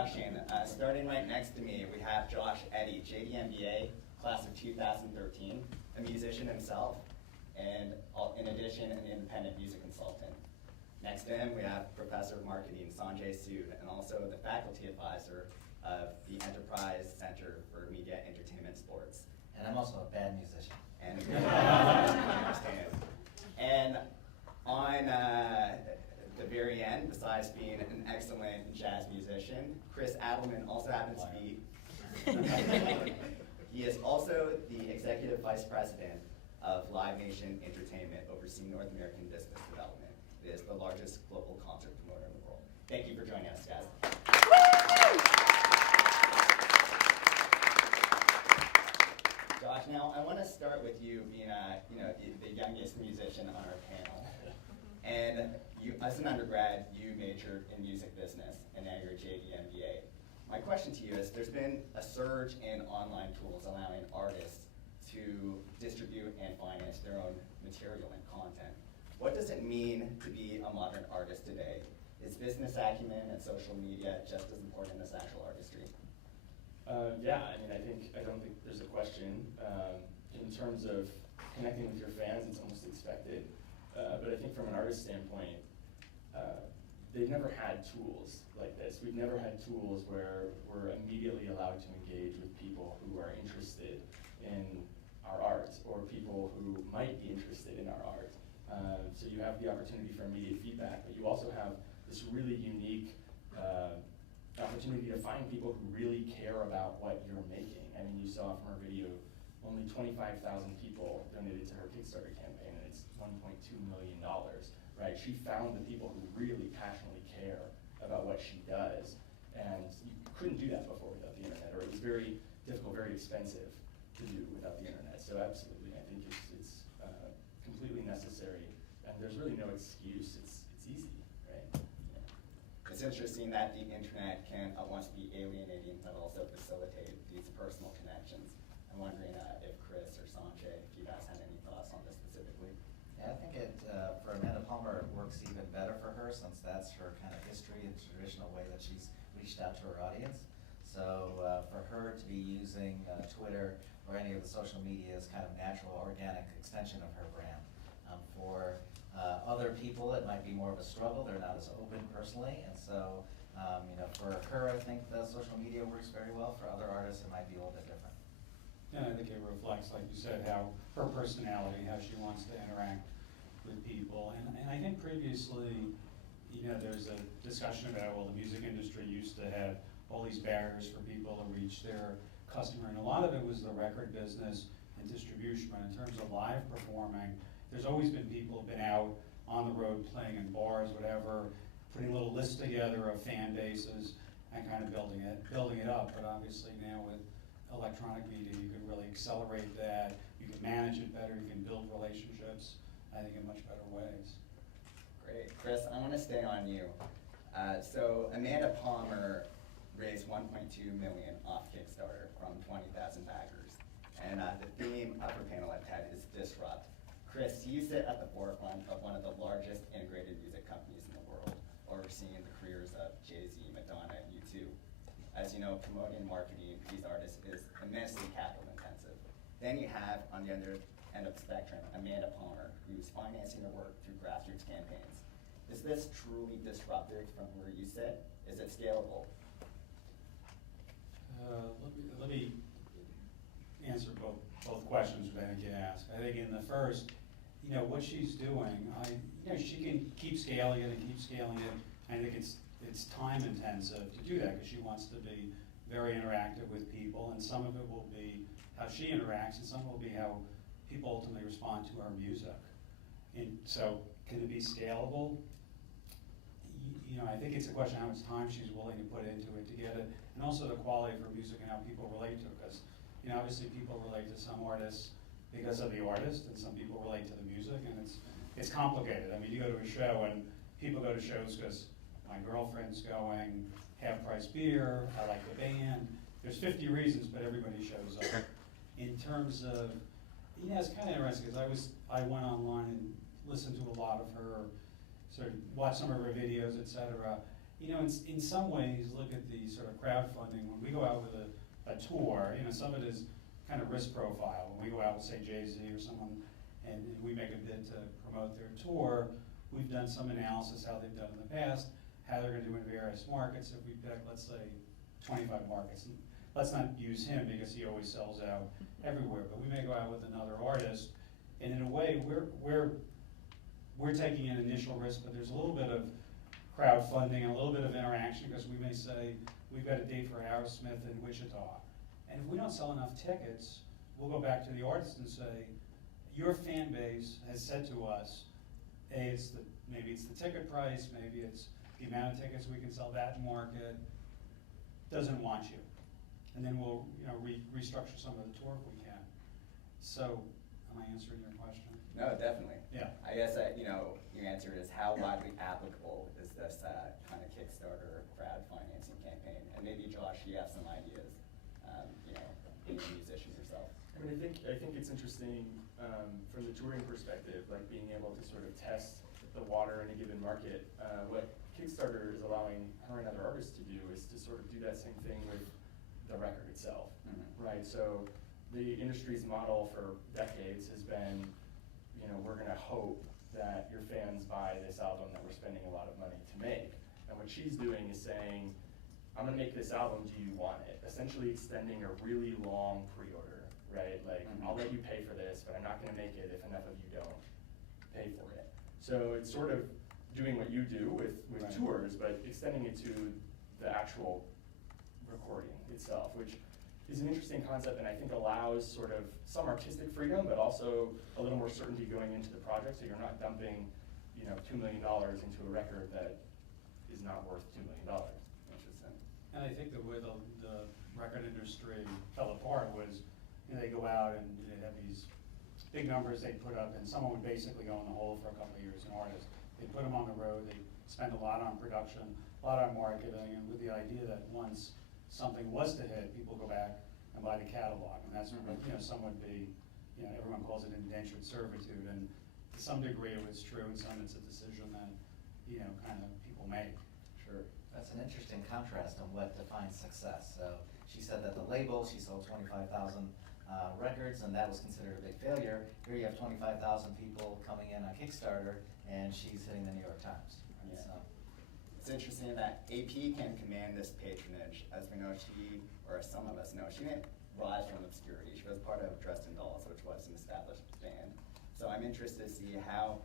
introduction. Starting right next to me, we have Josh Eddy, JD MBA, class of 2013, a musician himself, and in addition, an independent music consultant. Next to him, we have Professor of Marketing, Sanjay Sood, and also the faculty advisor of the Enterprise Center for Media, Entertainment, Sports. And I'm also a bad musician. And on the very end, besides being an excellent jazz musician, Chris Adelman also happens to be, he is also the Executive Vice President of Live Nation Entertainment, overseeing North American business development. It is the largest global concert promoter in the world. Thank you for joining us, guys. Josh, now I want to start with you being the youngest musician on our panel. And you, as an undergrad, you majored in music business, and now you're a JD MBA. My question to you is, there's been a surge in online tools allowing artists to distribute and finance their own material and content. What does it mean to be a modern artist today? Is business acumen and social media just as important as actual artistry? Yeah, I mean, I don't think there's a question. In terms of connecting with your fans, it's almost expected. But I think from an artist standpoint, they've never had tools like this. We've never had tools where we're immediately allowed to engage with people who are interested in our art, or people who might be interested in our art. So you have the opportunity for immediate feedback, but you also have this really unique opportunity to find people who really care about what you're making. I mean, you saw from her video, only 25,000 people donated to her Kickstarter campaign, and it's $1.2 million, right? She found the people who really passionately care about what she does, and you couldn't do that before without the internet, or it was very difficult, very expensive to do without the internet. So absolutely, I think it's completely necessary, and there's really no excuse. It's easy, right? Yeah. It's interesting that the internet can at once be alienating, but also facilitate these personal connections. I'm wondering if Chris or Sanjay, if you guys had any thoughts on this specifically. Yeah, I think for Amanda Palmer, it works even better for her, since that's her kind of history and traditional way that she's reached out to her audience. So for her to be using Twitter or any of the social media as kind of natural, organic extension of her brand. For other people, it might be more of a struggle. They're not as open personally, and so for her, I think the social media works very well. For other artists, it might be a little bit different. And I think it reflects, like you said, how her personality, how she wants to interact with people. And I think previously, there's a discussion about, well, the music industry used to have all these barriers for people to reach their customer, and a lot of it was the record business and distribution. But in terms of live performing, there's always been people who've been out on the road playing in bars, whatever, putting a little list together of fan bases and kind of building it up. But obviously now with electronic media, you can really accelerate that. You can manage it better. You can build relationships, I think, in much better ways. Great. Chris, I want to stay on you. So Amanda Palmer raised $1.2 million off Kickstarter from 20,000 backers. And the theme of her panel at TED is Disrupt. Chris, you sit at the forefront of one of the largest integrated music companies in the world, overseeing the careers of Jay-Z, Madonna, and U2. As you know, promoting and marketing these artists is immensely capital intensive. Then you have, on the other end of the spectrum, Amanda Palmer, who's financing her work through grassroots campaigns. Is this truly disruptive from where you sit? Is it scalable? Let me answer both questions that I think you asked. I think in the first, what she's doing, she can keep scaling it and keep scaling it. I think it's time intensive to do that because she wants to be very interactive with people, and some of it will be how she interacts, and some will be how people ultimately respond to her music. And so, can it be scalable? I think it's a question of how much time she's willing to put into it to get it, and also the quality of her music and how people relate to it. Because, obviously people relate to some artists because of the artist, and some people relate to the music, and it's complicated. I mean, you go to a show, and people go to shows because my girlfriend's going, half-price beer, I like the band. There's 50 reasons, but everybody shows up. In terms of, it's kind of interesting because I went online and listened to a lot of her, sort of watched some of her videos, etc. you know, in some ways, look at the sort of crowdfunding, when we go out with a tour, you know, some of it is kind of risk profile. When we go out with, say, Jay-Z or someone, and we make a bid to promote their tour, we've done some analysis, how they've done in the past, how they're gonna do in various markets. If we pick, let's say, 25 markets, and let's not use him because he always sells out everywhere, but we may go out with another artist, and in a way, we're taking an initial risk, but there's a little bit of crowdfunding and a little bit of interaction, because we may say, we've got a date for Aerosmith in Wichita. And if we don't sell enough tickets, we'll go back to the artist and say, your fan base has said to us, maybe it's the ticket price, maybe it's the amount of tickets we can sell that market, doesn't want you. And then we'll, you know, restructure some of the tour if we can. So, am I answering your question? No, definitely. Yeah. I guess that, you know, your answer is how widely applicable is this kind of Kickstarter crowd financing campaign? And maybe Josh, you have some ideas, you know, being a musician yourself. I mean, I think it's interesting from the touring perspective, like being able to sort of test the water in a given market. What Kickstarter is allowing her and other artists to do is to sort of do that same thing with the record itself, right? So the industry's model for decades has been, you know, we're gonna hope that your fans buy this album that we're spending a lot of money to make. And what she's doing is saying, I'm gonna make this album, do you want it? Essentially extending a really long pre-order, right? Like, I'll let you pay for this, but I'm not gonna make it if enough of you don't pay for it. So it's sort of doing what you do with Right. tours, but extending it to the actual recording itself, which is an interesting concept and I think allows sort of some artistic freedom, but also a little more certainty going into the project, so you're not dumping, you know, $2 million into a record that is not worth $2 million. Interesting. And I think the way the record industry fell apart was, you know, they go out and they have these big numbers they put up, and someone would basically go in the hole for a couple of years, an artist. They put them on the road, they spend a lot on production, a lot on marketing, and with the idea that once something was to hit, people go back and buy the catalog. And that's what, you know, some would be, you know, everyone calls it indentured servitude, and to some degree it was true, and some it's a decision that, you know, kind of people make. Sure. That's an interesting contrast on what defines success. So she said that the label, she sold 25,000 records, and that was considered a big failure. Here you have 25,000 people coming in on Kickstarter, and she's hitting the New York Times. Yeah. So, It's interesting that AP can command this patronage. As we know, she, or as some of us know, she didn't rise from obscurity. She was part of Dresden Dolls, which was an established band. So I'm interested to see how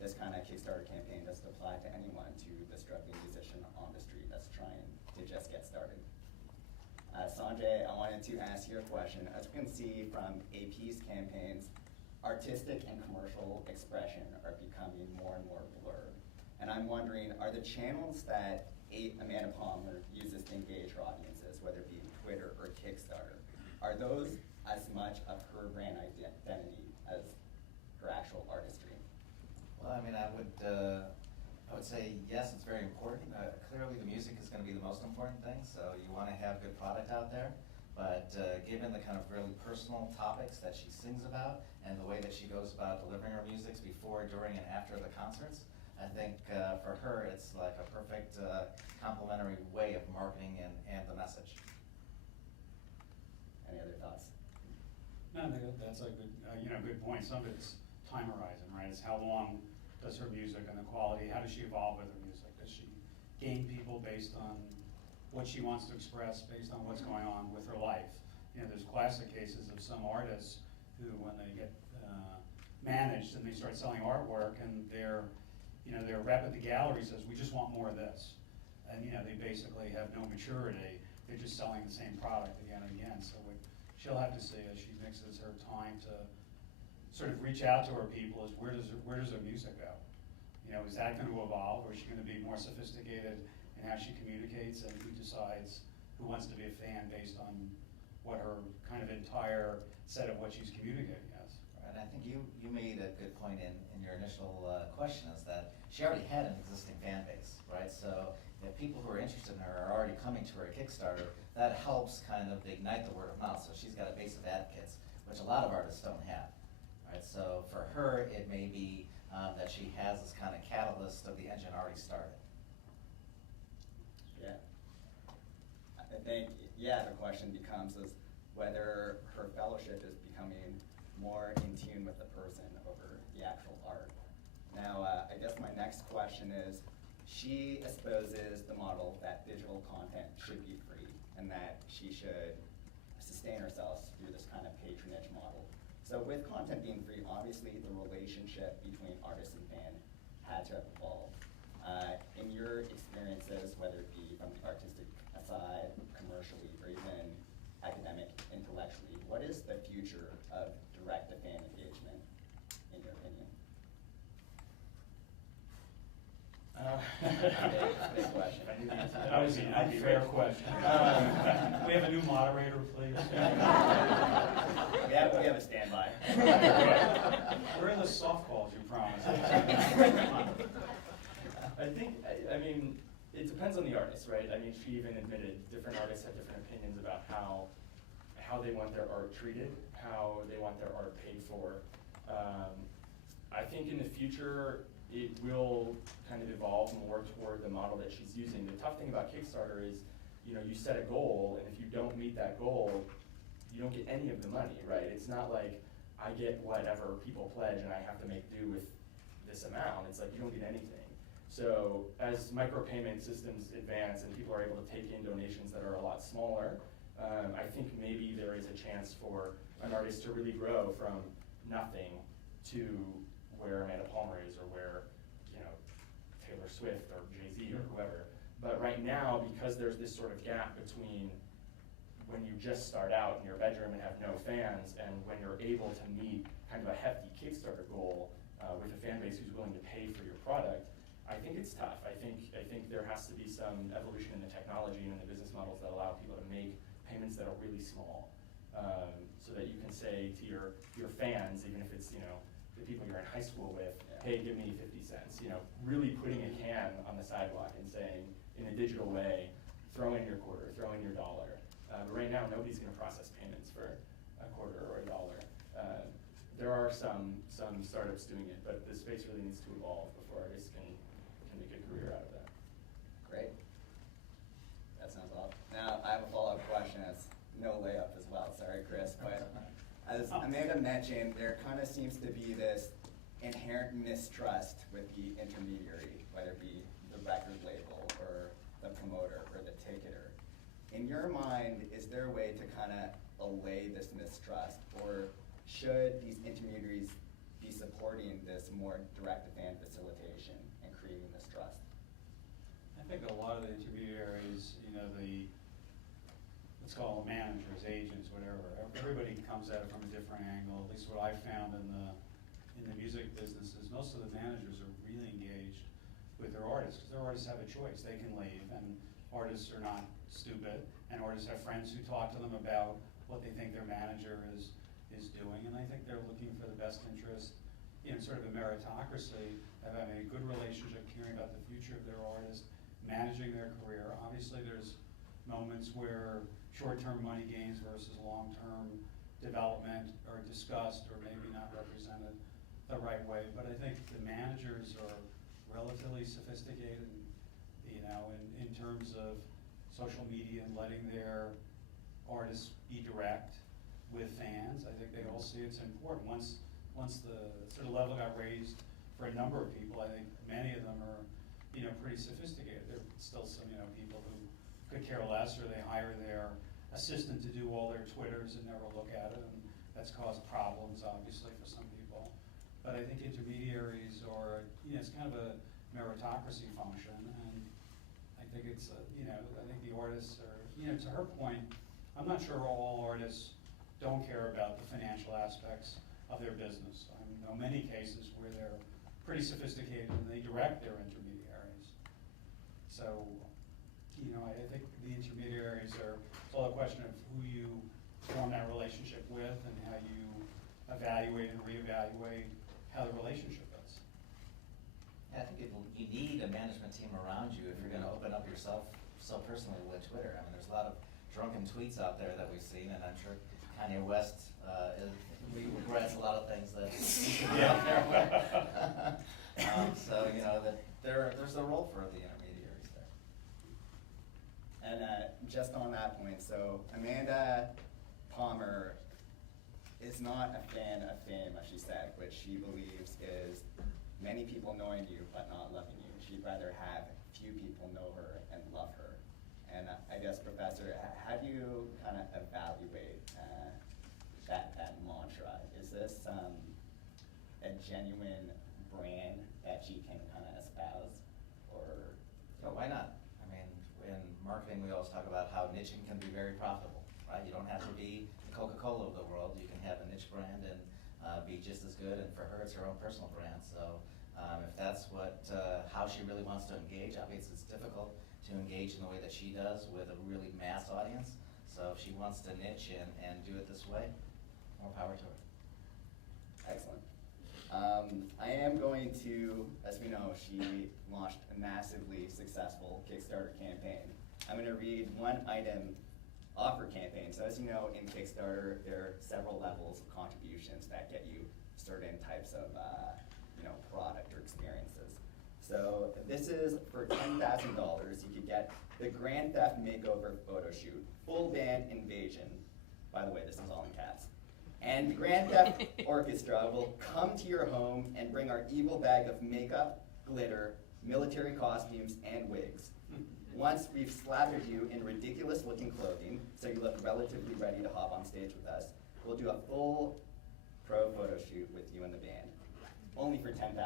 this kind of Kickstarter campaign does apply to anyone, to the struggling musician on the street that's trying to just get started. Sanjay, I wanted to ask you a question. As we can see from AP's campaigns, artistic and commercial expression are becoming more and more blurred. And I'm wondering, are the channels that Amanda Palmer uses to engage her audiences, whether it be Twitter or Kickstarter, are those as much of her brand identity as her actual artistry? well, I mean, I would say yes, it's very important. Clearly, the music is going to be the most important thing, so you want to have good product out there. But given the kind of really personal topics that she sings about and the way that she goes about delivering her music before, during, and after the concerts, I think for her it's like a perfect complementary way of marketing and the message. Any other thoughts? No, that's a good, you know, good point. Some of it's time horizon, right? It's how long does her music and the quality, how does she evolve with her music? Does she gain people based on what she wants to express, based on what's going on with her life? You know, there's classic cases of some artists who, when they get managed and they start selling artwork, and their rep at the gallery says, we just want more of this. And, you know, they basically have no maturity. They're just selling the same product again and again. So what she'll have to see as she mixes her time to sort of reach out to her people is, where does her music go? You know, is that going to evolve, or is she going to be more sophisticated in how she communicates, and who decides who wants to be a fan based on what her kind of entire set of what she's communicating as? And I think you made a good point in your initial question, is that she already had an existing fan base, right? So if people who are interested in her are already coming to her Kickstarter, that helps kind of ignite the word of mouth. So she's got a base of advocates, which a lot of artists don't have, right? So for her, it may be that she has this kind of catalyst of the engine already started. Yeah. I think, yeah, the question becomes is whether her fellowship is becoming more in tune with the person over the actual art. Now, I guess my next question is, she espouses the model that digital content should be free and that she should sustain herself through this kind of patronage model. So with content being free, obviously the relationship between artist and fan had to have evolved. In your experiences, whether it be from the artistic side, commercially, or even academic, intellectually, what is the future of direct-to-fan engagement, in your opinion? Big question. I knew the answer to That was an I'd be unfair rich. question. We have a new moderator, please. We have a standby. We're in the softballs, you promised. I think, I mean, it depends on the artist, right? I mean, she even admitted different artists have different opinions about how they want their art treated, how they want their art paid for. I think in the future, it will kind of evolve more toward the model that she's using. The tough thing about Kickstarter is, you know, you set a goal, and if you don't meet that goal, you don't get any of the money, right? It's not like I get whatever people pledge and I have to make do with this amount. It's like you don't get anything. So as micropayment systems advance and people are able to take in donations that are a lot smaller, I think maybe there is a chance for an artist to really grow from nothing to where Amanda Palmer is, or where, you know, Taylor Swift or Jay-Z or whoever. But right now, because there's this sort of gap between when you just start out in your bedroom and have no fans, and when you're able to meet kind of a hefty Kickstarter goal with a fan base who's willing to pay for your product, I think it's tough. I think there has to be some evolution in the technology and in the business models that allow people to make payments that are really small, so that you can say to your fans, even if it's, you know, the people you're in high school with, hey, give me 50 cents. You know, really putting a can on the sidewalk and saying, in a digital way, throw in your quarter, throw in your dollar. But right now, nobody's going to process payments for a quarter or a dollar. There are some startups doing it, but the space really needs to evolve before artists can make a career out of that. Great. That sounds awesome. Now, I have a follow-up question. It's no layup as well. Sorry, Chris. But as Amanda mentioned, there kind of seems to be this inherent mistrust with the intermediary, whether it be the record label or the promoter or the ticketer. In your mind, is there a way to kind of allay this mistrust, or should these intermediaries be supporting this more direct-to-fan facilitation and creating this trust? I think a lot of the intermediaries, you know, let's call them managers, agents, whatever, everybody comes at it from a different angle. At least what I found in the music business is most of the managers are really engaged with their artists, because their artists have a choice. They can leave, and artists are not stupid, and artists have friends who talk to them about what they think their manager is doing, and I think they're looking for the best interest, you know, sort of a meritocracy of having a good relationship, caring about the future of their artist, managing their career. Obviously, there's moments where short-term money gains versus long-term development are discussed or maybe not represented the right way, but I think the managers are relatively sophisticated, you know, in terms of social media and letting their artists be direct with fans. I think they all see it's important. Once the sort of level got raised for a number of people, I think many of them are, you know, pretty sophisticated. There are still some, you know, people who could care less, or they hire their assistant to do all their Twitters and never look at it, and that's caused problems, obviously, for some people. But I think intermediaries are, you know, it's kind of a meritocracy function, and I think it's, you know, I think the artists are, you know, to her point, I'm not sure all artists don't care about the financial aspects of their business. I know many cases where they're pretty sophisticated and they direct their intermediaries. So, you know, I think the intermediaries are, it's all a question of who you form that relationship with and how you evaluate and reevaluate how the relationship is. Yeah, I think you need a management team around you if you're going to open up yourself so personally with Twitter. I mean, there's a lot of drunken tweets out there that we've seen, and I'm sure Kanye West regrets a lot of things that he should be out there with. So, you know, that there's a role for the intermediaries there. And just on that point, so Amanda Palmer is not a fan of fame, as she said, which she believes is many people knowing you but not loving you. She'd rather have few people know her and love her. And I guess, Professor, how do you kind of evaluate that mantra? Is this a genuine brand that she can kind of espouse, or? Oh, why not? I mean, in marketing, we always talk about how niching can be very profitable, right? You don't have to be the Coca-Cola of the world. You can have a niche brand and be just as good, and for her, it's her own personal brand. So if that's how she really wants to engage, obviously it's difficult to engage in the way that she does with a really mass audience. So if she wants to niche and do it this way, more power to her. Excellent. I am going to, as we know, she launched a massively successful Kickstarter campaign. I'm going to read one item off her campaign. So as you know, in Kickstarter, there are several levels of contributions that get you certain types of product or experiences. So this is for $10,000. You could get the Grand Theft Makeover photo shoot, full band invasion. By the way, this is all in caps. And the Grand Theft Orchestra will come to your home and bring our evil bag of makeup, glitter, military costumes, and wigs. Once we've slathered you in ridiculous-looking clothing, so you look relatively ready to hop on stage with us, we'll do a full pro photo shoot with you and the band, only for $10,000.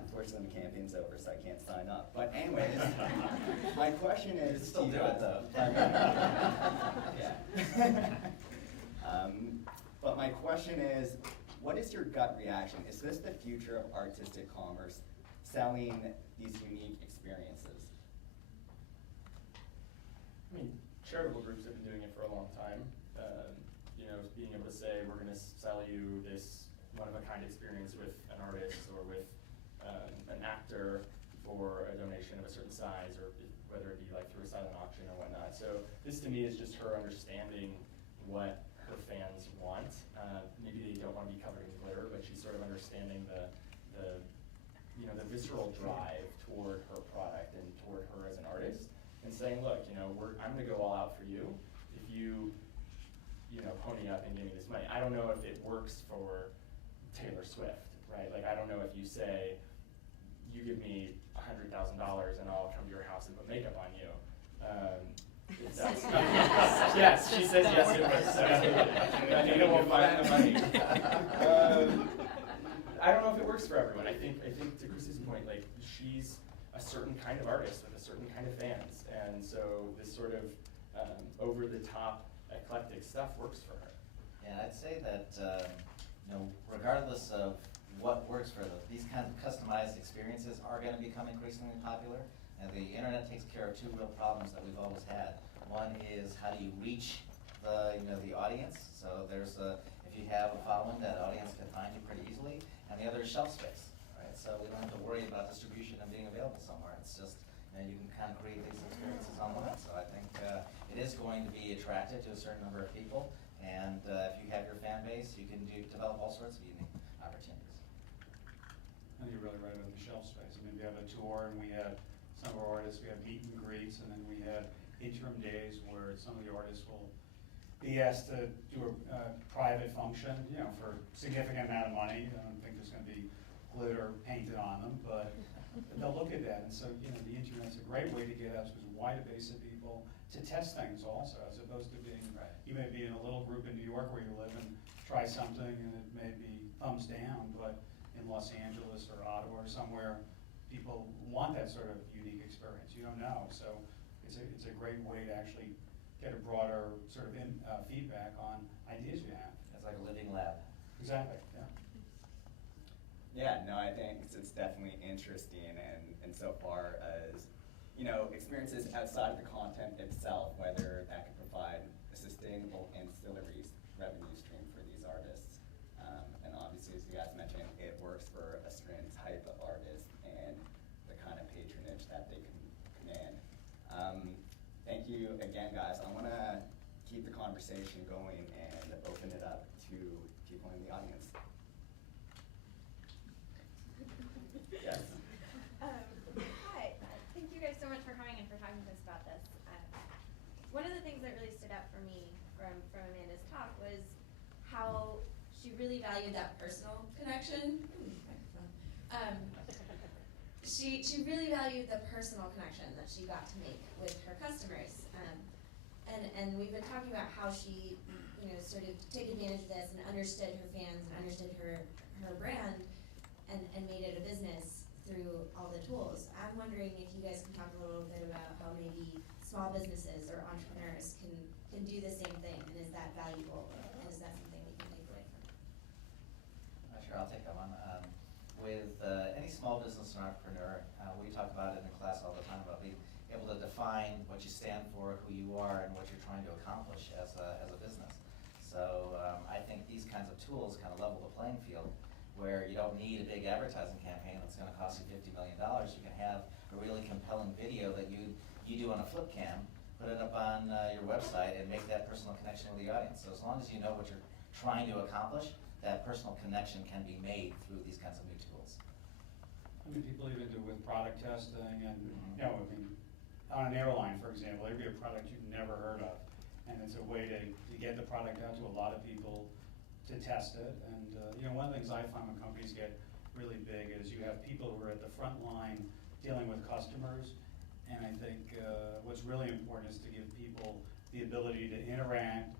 Unfortunately, the campaign's over, so I can't sign up. But anyways, my question is Still to do you it, guys. though. Yeah. But my question is, what is your gut reaction? Is this the future of artistic commerce, selling these unique experiences? I mean, charitable groups have been doing it for a long time. Being able to say, we're gonna sell you this one-of-a-kind experience with an artist or with an actor for a donation of a certain size, or whether it be like through a silent auction or whatnot. So this to me is just her understanding what her fans want. Maybe they don't want to be covered in glitter, but she's sort of understanding the visceral drive toward her product and toward her as an artist, and saying, look, I'm going to go all out for you. If you pony up and give me this money. I don't know if it works for Taylor Swift, right? Like, I don't know if you say, you give me $100,000 and I'll come to your house and put makeup on you. If that's yes, she says yes, it works. So I think we'll find the money. I don't know if it works for everyone. I think to Chris's point, like, she's a certain kind of artist with a certain kind of fans, and so this sort of over-the-top eclectic stuff works for her. And I'd say that regardless of what works for these kinds of customized experiences are going to become increasingly popular. And the internet takes care of two real problems that we've always had. One is, how do you reach the audience? So if you have a following, that audience can find you pretty easily. And the other is shelf space, right? So we don't have to worry about distribution and being available somewhere. It's just you can kind of create these experiences online. So I think it is going to be attractive to a certain number of people. And if you have your fan base, you can develop all sorts of unique opportunities. I think you're really right about the shelf space. I mean, we have a tour, and we have some of our artists, we have meet and greets, and then we have interim days where some of the artists will be asked to do a private function, for a significant amount of money. I don't think there's going to be glitter painted on them, but they'll look at that. And so, the internet's a great way to get out to as wide a base of people to test things also, as opposed to being, you may be in a little group in New York where you live and try something and it may be thumbs down, but in Los Angeles or Ottawa or somewhere, people want that sort of unique experience. You don't know, so it's a great way to actually get a broader sort of feedback on ideas you have. It's like a living lab. Exactly, yeah. Yeah, no, I think it's definitely interesting, and so far as, experiences outside of the content itself, whether that could provide a sustainable ancillary revenue stream for these artists. And obviously, as you guys mentioned, it works for a certain type of artist and the kind of patronage that they can command. Thank you again, guys. I want to keep the conversation going and open it up to people in the audience. Yes. Hi. Thank you guys so much for coming and for talking to us about how she really valued that personal connection. She really valued the personal connection that she got to make with her customers. And we've been talking about how she, sort of took advantage of this and understood her fans and understood her brand and made it a business through all the tools. I'm wondering if you guys can talk a little bit about how maybe small businesses or entrepreneurs can do the same thing, and is that valuable, and is that something we can take away from? Sure, I'll take that one. With any small business or entrepreneur, we talk about it in class all the time about being able to define what you stand for, who you are, and what you're trying to accomplish as a business. So I think these kinds of tools kind of level the playing field, where you don't need a big advertising campaign that's going to cost you $50 million. You can have a really compelling video that you do on a flip cam, put it up on your website, and make that personal connection with the audience. So as long as you know what you're trying to accomplish, that personal connection can be made through these kinds of new tools. I mean, people even do with product testing and, on an airline, for example, there'd be a product you've never heard of. And it's a way to get the product out to a lot of people to test it. And, one of the things I find when companies get really big is you have people who are at the front line dealing with customers. And I think what's really important is to give people the ability to interact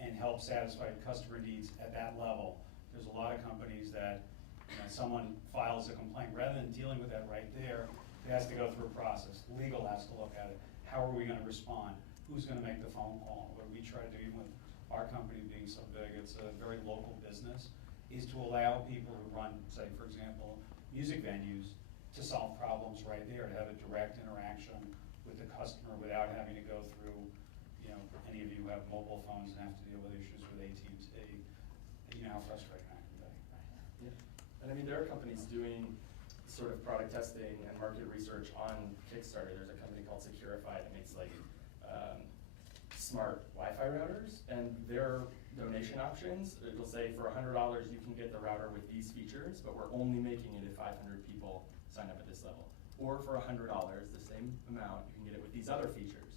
and help satisfy customer needs at that level. There's a lot of companies that someone files a complaint, rather than dealing with that right there, it has to go through a process. Legal has to look at it. How are we gonna respond? Who's gonna make the phone call? What we try to do, even with our company being so big, it's a very local business, is to allow people who run, say, for example, music venues, to solve problems right there, to have a direct interaction with the customer without having to go through, any of you have mobile phones and have to deal with issues with AT&T. You know how frustrating that can be. Yeah, and I mean, there are companies doing sort of product testing and market research on Kickstarter. There's a company called Securify that makes smart Wi-Fi routers, and their donation options, it'll say for $100 you can get the router with these features, but we're only making it if 500 people sign up at this level. Or for $100, the same amount, you can get it with these other features,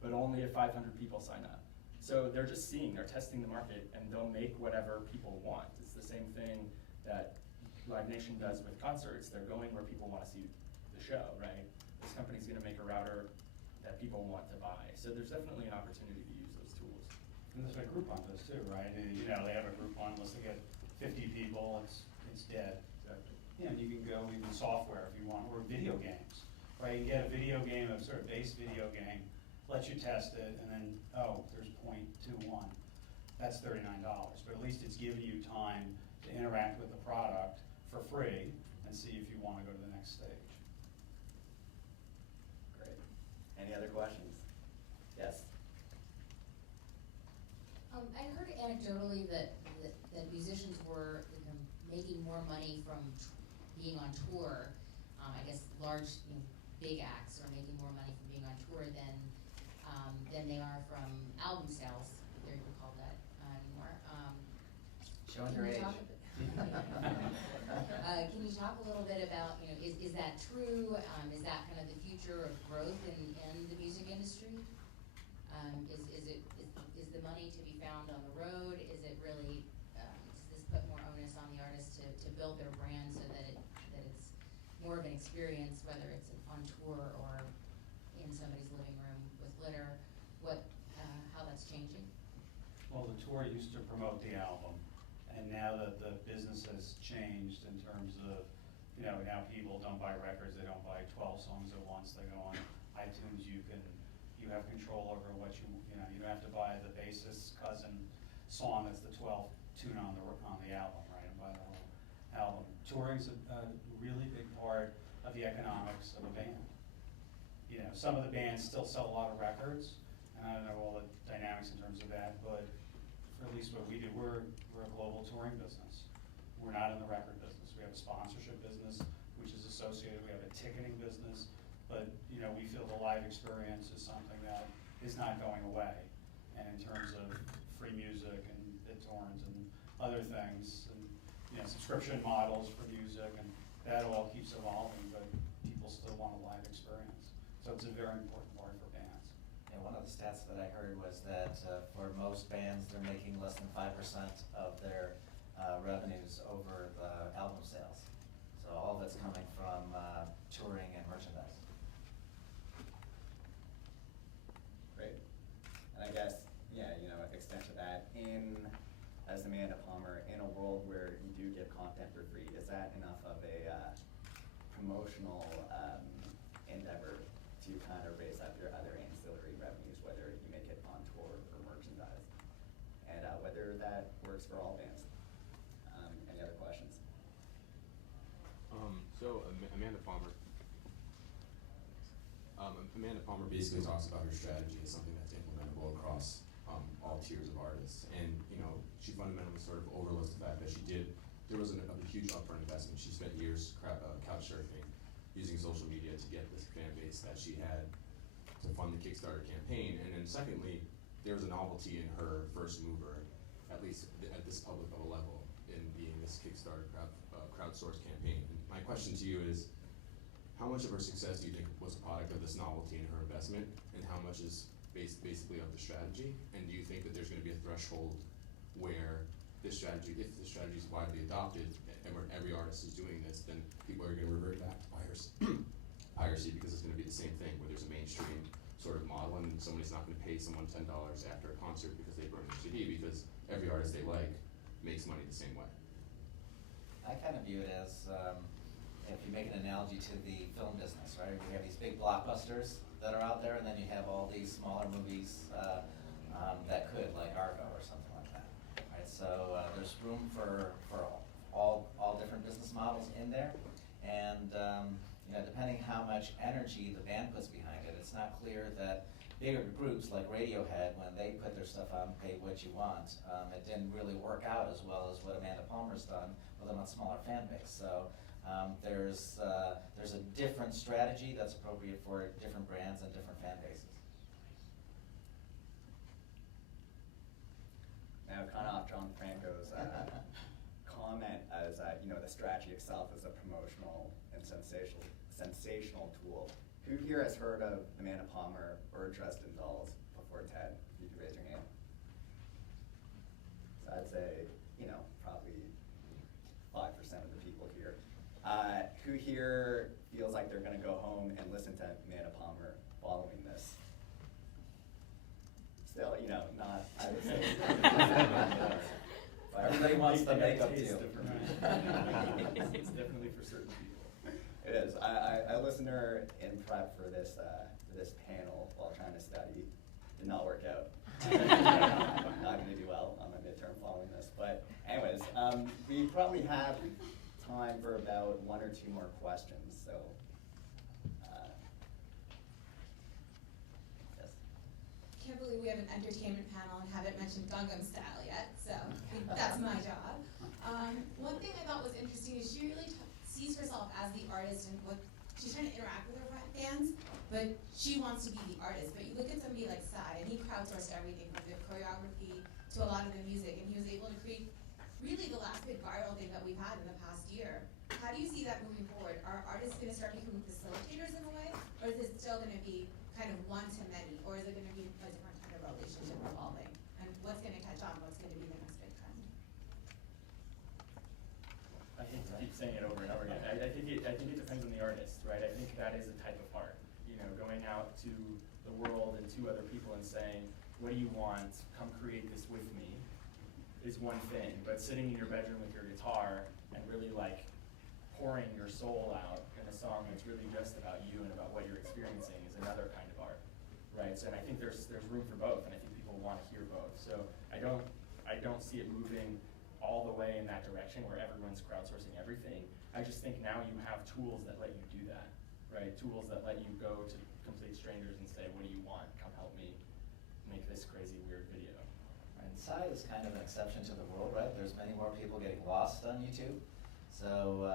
but only if 500 people sign up. So they're just they're testing the market, and they'll make whatever people want. It's the same thing that Live Nation does with concerts. They're going where people want to see the show, right? This company's gonna make a router that people want to buy. So there's definitely an opportunity to use those tools. And there's a Groupon does too, right? And, they have a Groupon, unless they get 50 people, it's dead. Exactly. And you can go even software if you want, or video games, right? You get a video game, a sort of base video game, lets you test it, and then, there's 0.21. That's $39, but at least it's giving you time to interact with the product for free and see if you want to go to the next stage. Great. Any other questions? Yes. I heard anecdotally that musicians were making more money from being on tour. I guess large, big acts are making more money from being on tour than they are from album sales. If they're even called that anymore. Showing your age. Can you talk a little bit about, is that true? Is that kind of the future of growth in the music industry? Is the money to be found on the road? Is it really, does this put more onus on the artist to build their brand so that it's more of an experience, whether it's on tour or in somebody's living room with glitter? How that's changing? Well, the tour used to promote the album, and now that the business has changed in terms of, now people don't buy records, they don't buy 12 songs at once, they go on iTunes, you have control over what you don't have to buy the bassist's cousin song that's the 12th tune on the album, right, and buy the whole album. Touring's a really big part of the economics of a band. Some of the bands still sell a lot of records, and I don't know all the dynamics in terms of that, but for at least what we do, we're a global touring business. We're not in the record business. We have a sponsorship business, which is associated. We have a ticketing business, but we feel the live experience is something that is not going away. And in terms of free music and BitTorrent and other things, and subscription models for music, and that all keeps evolving, but people still want a live experience. So it's a very important part for bands. And one of the stats that I heard was that for most bands, they're making less than 5% of their revenues over the album sales. So all of it's coming from touring and merchandise. Great. And I guess, yeah, you know, extend to that, as Amanda Palmer, in a world where you do give content for free, is that enough of a promotional endeavor to kind of raise up your other ancillary revenues, whether you make it on tour or merchandise? And whether that works for all bands? Any other questions? Amanda Palmer basically talks about her strategy as something that's implementable across all tiers of artists. And, you know, she fundamentally sort of overlooks the fact that there was a huge upfront investment. She spent years couch surfing, using social media to get this fan base that she had to fund the Kickstarter campaign. And then secondly, there was a novelty in her first mover, at least at this public level, in being this Kickstarter crowdsourced campaign. And my question to you is, how much of her success do you think was a product of this novelty in her investment, and how much is basically of the strategy? And do you think that there's going to be a threshold where this strategy, if the strategy is widely adopted, and where every artist is doing this, then people are going to revert back to piracy, because it's going to be the same thing, where there's a mainstream sort of model, and somebody's not going to pay someone $10 after a concert because they burned their CD, because every artist they like makes money the same way. I kind of view it as, if you make an analogy to the film business, right? We have these big blockbusters that are out there, and then you have all these smaller movies that could, like Argo or something like that, right? So there's room for all different business models in there, and you know, depending how much energy the band puts behind it, it's not clear that bigger groups like Radiohead, when they put their stuff on Pay What You Want, it didn't really work out as well as what Amanda Palmer's done with a much smaller fan base. So there's a different strategy that's appropriate for different brands and different fan bases. Now, kind of off John Franco's comment as, you know, the strategy itself is a promotional and sensational tool. Who here has heard of Amanda Palmer or Dresden Dolls before TED? If you could raise your hand. So I'd say, you know, probably 5% of the people here. Who here feels like they're going to go home and listen to Amanda Palmer following this? Still, you know, not, I would say. Everybody wants the makeup taste too. It's definitely for certain people. It is. I listened to her in prep for this panel while trying to study. Did not work out. Not going to do well on my midterm following this. But anyways, we probably have time for about one or two more questions. So, yes. Can't believe we have an entertainment panel and haven't mentioned Gangnam Style yet, so that's my job. One thing I thought was interesting is she really sees herself as the artist, and what she's trying to interact with her fans, but she wants to be the artist. But you look at somebody like Psy, and he crowdsourced everything from the choreography to a lot of the music, and he was able to create really the last big viral thing that we've had in the past year. How do you see that moving forward? Are artists going to start becoming facilitators in a way, or is it still going to be kind of one-to-many, or is it going to be a different kind of relationship evolving? And what's going to catch on? What's going to be the next big trend? I hate to keep saying it over and over again. I think it depends on the artist, right? I think that is a type of art. You know, going out to the world and to other people and saying, what do you want? Come create this with me, is one thing. But sitting in your bedroom with your guitar and really like pouring your soul out in a song that's really just about you and about what you're experiencing is another kind of art, right? So, and I think there's room for both, and I think people want to hear both. So I don't see it moving all the way in that direction where everyone's crowdsourcing everything. I just think now you have tools that let you do that, right? Tools that let you go to complete strangers and say, what do you want? Come help me make this crazy, weird video. And Psy is kind of an exception to the rule, right? There's many more people getting lost on YouTube. So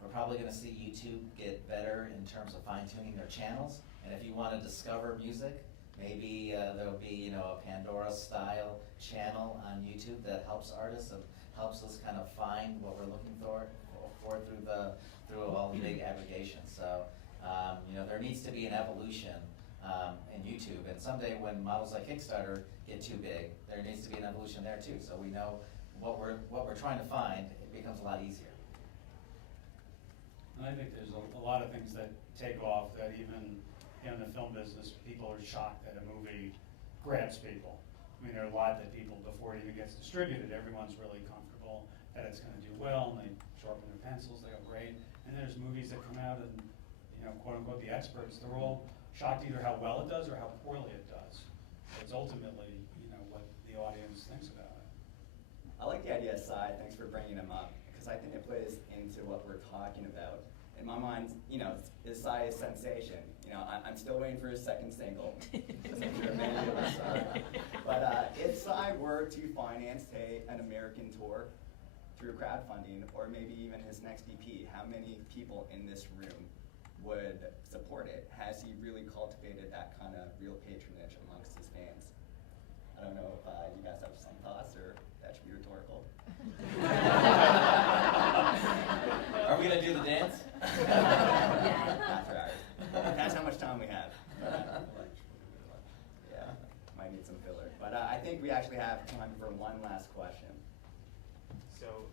we're probably going to see YouTube get better in terms of fine-tuning their channels. And if you want to discover music, maybe there'll be, you know, a Pandora-style channel on YouTube that helps artists and helps us kind of find what we're looking for through all the big aggregations. So you know, there needs to be an evolution and YouTube. And someday when models like Kickstarter get too big, there needs to be an evolution there too. So we know what we're trying to find, it becomes a lot easier. And I think there's a lot of things that take off that even in the film business, people are shocked that a movie grabs people. I mean, there are a lot that people, before it even gets distributed, everyone's really comfortable that it's gonna do well, and they sharpen their pencils, they go great. And there's movies that come out and, quote unquote, the experts, they're all shocked either how well it does or how poorly it does. It's ultimately, what the audience thinks about it. I like the idea of Psy, thanks for bringing him up, because I think it plays into what we're talking about. In my mind, is Psy a sensation? I'm still waiting for his second single, as I'm sure many of us are. But if Psy were to finance, say, an American tour through crowdfunding, or maybe even his next EP, how many people in this room would support it? Has he really cultivated that kind of real patronage amongst his fans? I don't know if you guys have some thoughts, or that should be rhetorical. Are we gonna do the dance? After hours. That's how much time we have. Yeah, might need some filler. But I think we actually have time for one last question. So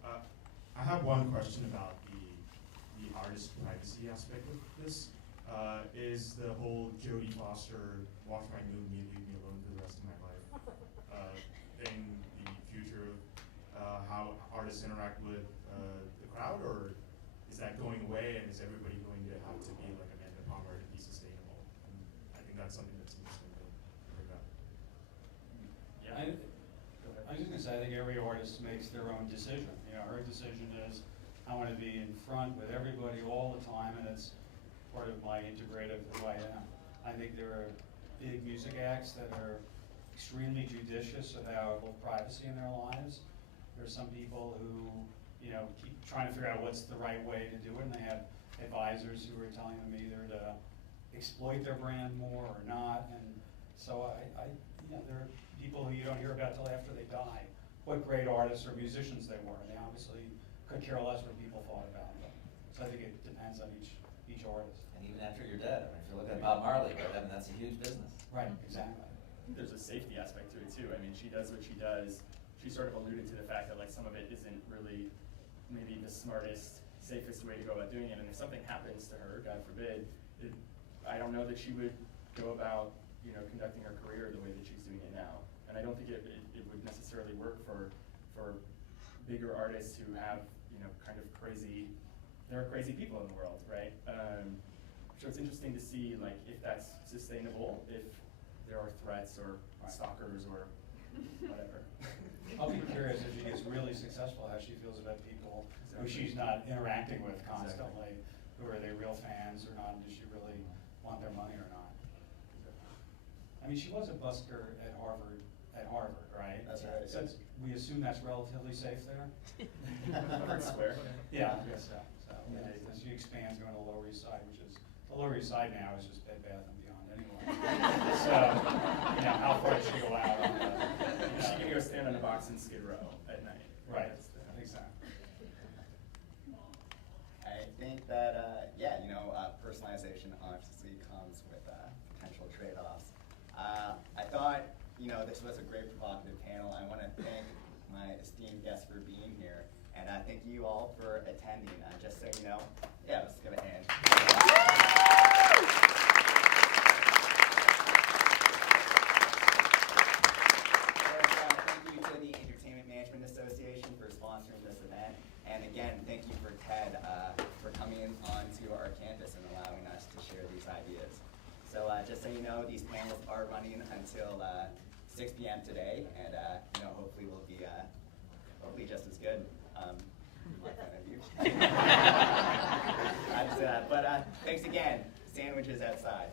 I have one question about the artist privacy aspect of this. Is the whole Jodie Foster, watch my movie, leave me alone for the rest of my life, in the future of how artists interact with the crowd, or is that going away, and is everybody going to have to be like Amanda Palmer to be sustainable? And I think that's something that's interesting to hear about. Yeah. I was just gonna say, I think every artist makes their own decision. Her decision is, I wanna be in front with everybody all the time, and it's part of my integrative who I am. I think there are big music acts that are extremely judicious about privacy in their lives. There are some people who, keep trying to figure out what's the right way to do it, and they have advisors who are telling them either to exploit their brand more or not. And so there are people who you don't hear about till after they die, what great artists or musicians they were. And they obviously could care less what people thought about them. So I think it depends on each artist. And even after you're dead, if you look at Bob Marley, right, that's a huge business. Right, exactly. There's a safety aspect to it too. I mean, she does what she does. She sort of alluded to the fact that some of it isn't really maybe the smartest, safest way to go about doing it. And if something happens to her, God forbid, I don't know that she would go about, conducting her career the way that she's doing it now. And I don't think it would necessarily work for bigger artists who have, kind of crazy, there are crazy people in the world, right? So it's interesting to see, if that's sustainable, if there are threats or stalkers or whatever. I'll be curious if she gets really successful, how she feels about people who she's not interacting with constantly. Who are they real fans or not? And does she really want their money or not? I mean, she was a busker at Harvard, right? That's right. So we assume that's relatively safe there? Harvard Square. Yeah, I guess so. As she expands going to the Lower East Side, the Lower East Side now is just Bed Bath & Beyond anyway. So, how far does she go out on the, She can go stand on a box in Skid Row at night. Right, That's exactly. I think that, personalization obviously comes with potential trade-offs. I thought, this was a great provocative panel. I want to thank my esteemed guests for being here, and I thank you all for attending. Just so you know, let's give a hand. Thank you to the Entertainment Management Association for sponsoring this event, and again, thank you for TED for coming onto our campus and allowing us to share these ideas. So just so you know, these panels are running until 6 p.m. today, and hopefully we'll be hopefully just as good. My point of view. But thanks again. Sandwiches outside.